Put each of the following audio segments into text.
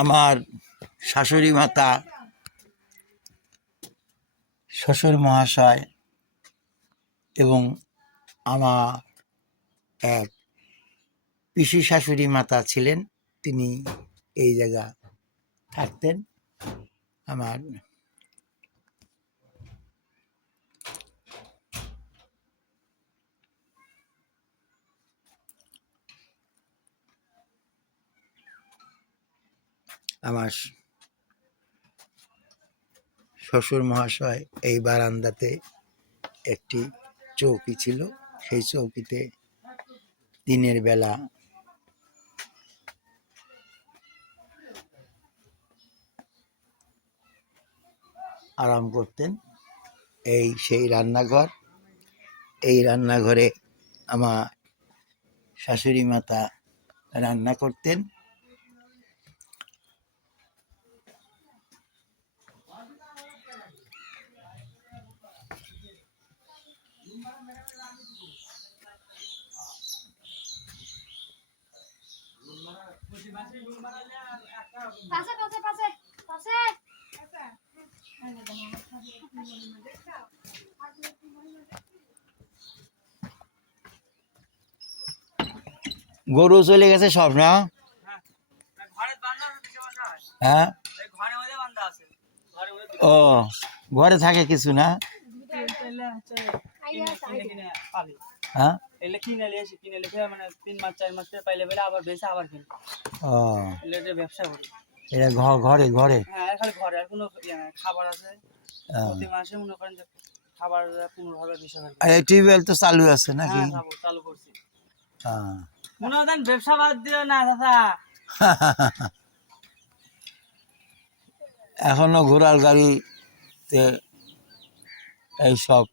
আমার শাশুড়ি মাতা, শ্বশুর মহাশয় এবং আমার এক পিসি শাশুড়ি মাতা ছিলেন, তিনি এই জায়গা থাকতেন। আমার আমার শ্বশুর মহাশয় এই বারান্দাতে একটি চৌকি ছিল, সেই চৌকিতে দিনের বেলা আরাম করতেন। এই সেই রান্নাঘর, এই রান্নাঘরে আমার শাশুড়ি মাতা রান্না করতেন। গরু চলে গেছে সব না? হ্যাঁ, ও ঘরে থাকে কিছু না? হ্যাঁ, ব্যবসা করি এটা ঘরে ঘরে খালি ঘরে আর কোনো খাবার আছে প্রতি মাসে মনে করেন যে খাবার 15,000-20,000। এই টিউবওয়েল তো চালু আছে নাকি? চালু করছি। হ্যাঁ, মনে হয় ব্যবসা বাদ দিও না দাদা। এখনো ঘোড়ার গাড়িতে এইসব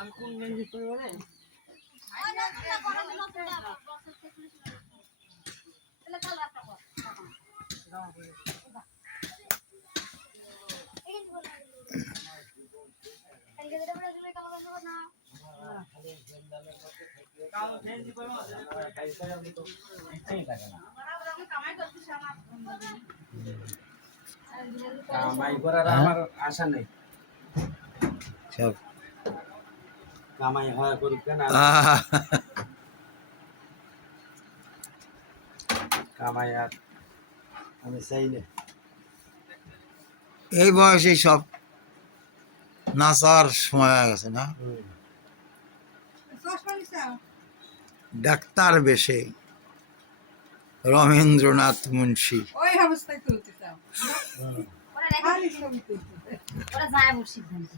আমি কোন গেঞ্জি পরে বলে কামাই করার আমার আশা নেই। সব কামাই হয় করুক কেন, কামাই আর আমি চাই না। এই বয়সে সব নাচার সময় হয়ে গেছে না? ডাক্তার বেশে রমেন্দ্রনাথ মুন্সী। ওই অবস্থায় তুলতে চাও। ওরা যায় সিদ্ধান্ত